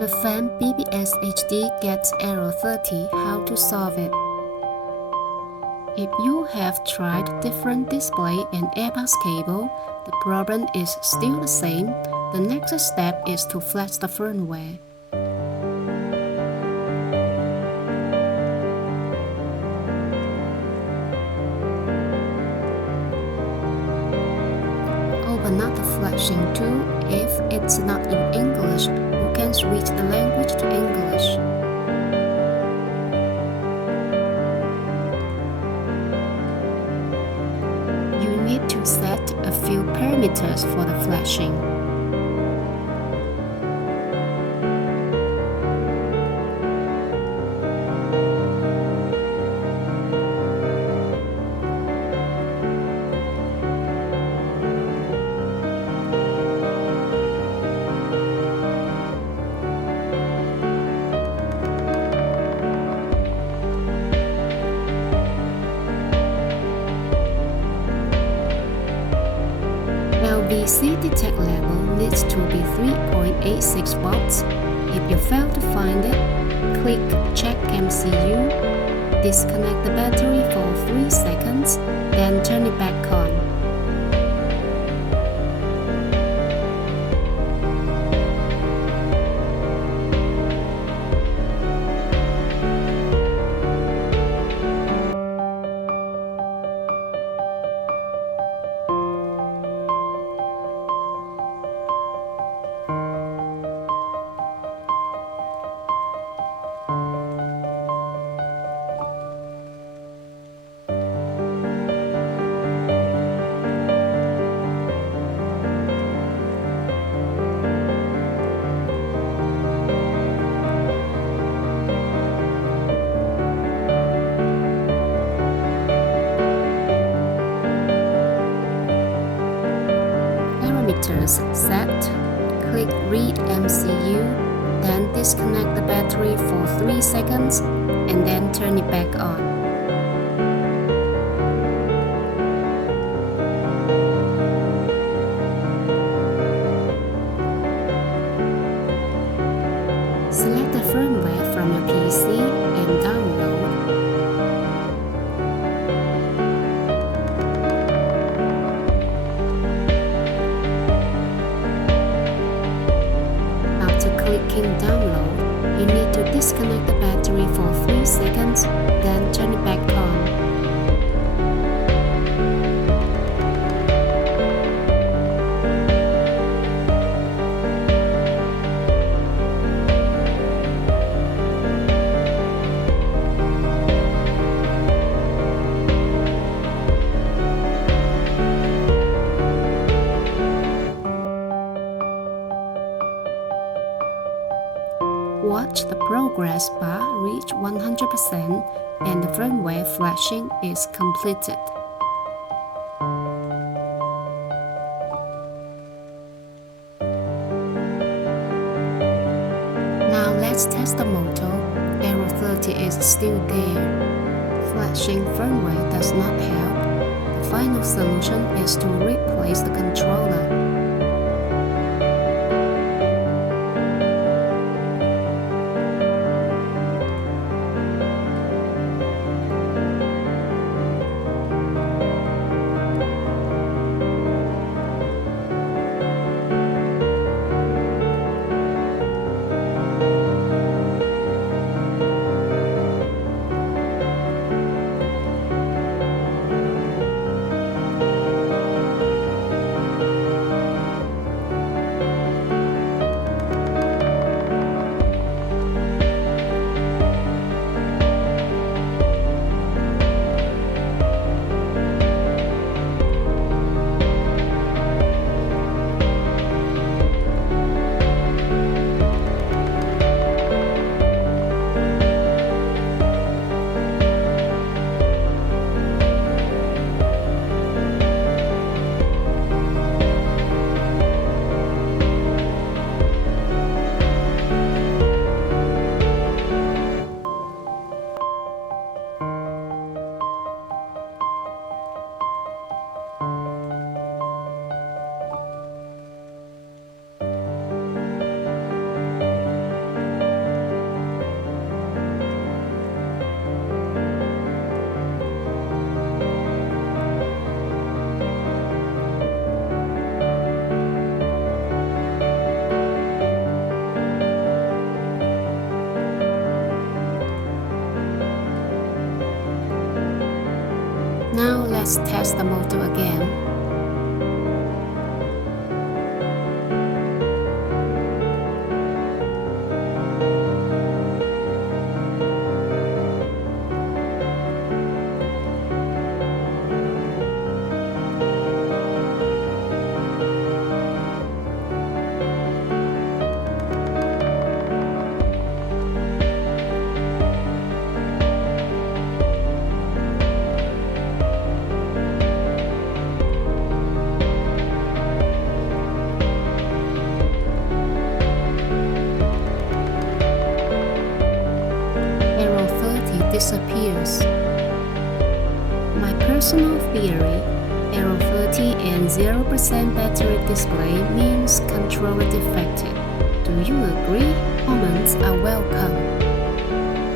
Bafang BBSHD gets error 30. How to solve it? If you have tried different display and AirPods cable, the problem is still the same. The next step is to flash the firmware. Open up the flashing tool. If it's not in English, you can switch the language to English. You need to set a few parameters for the flashing. LVC detect level needs to be 3.86 watts. If you fail to find it, click Check MCU, disconnect the battery for 3 seconds, then turn it back on. Parameters set, click Read MCU, then disconnect the battery for 3 seconds and then turn it back on. Select the firmware from your PC and download. Clicking download, you need to disconnect the battery for 3 seconds, then turn it back on. Watch the progress bar reach 100% and the firmware flashing is completed. Now let's test the motor. Error 30 is still there. Flashing firmware does not help. The final solution is to replace the controller. let's test the motor again. Disappears. My personal theory, error 30 and 0% battery display means controller defective. Do you agree? Comments are welcome.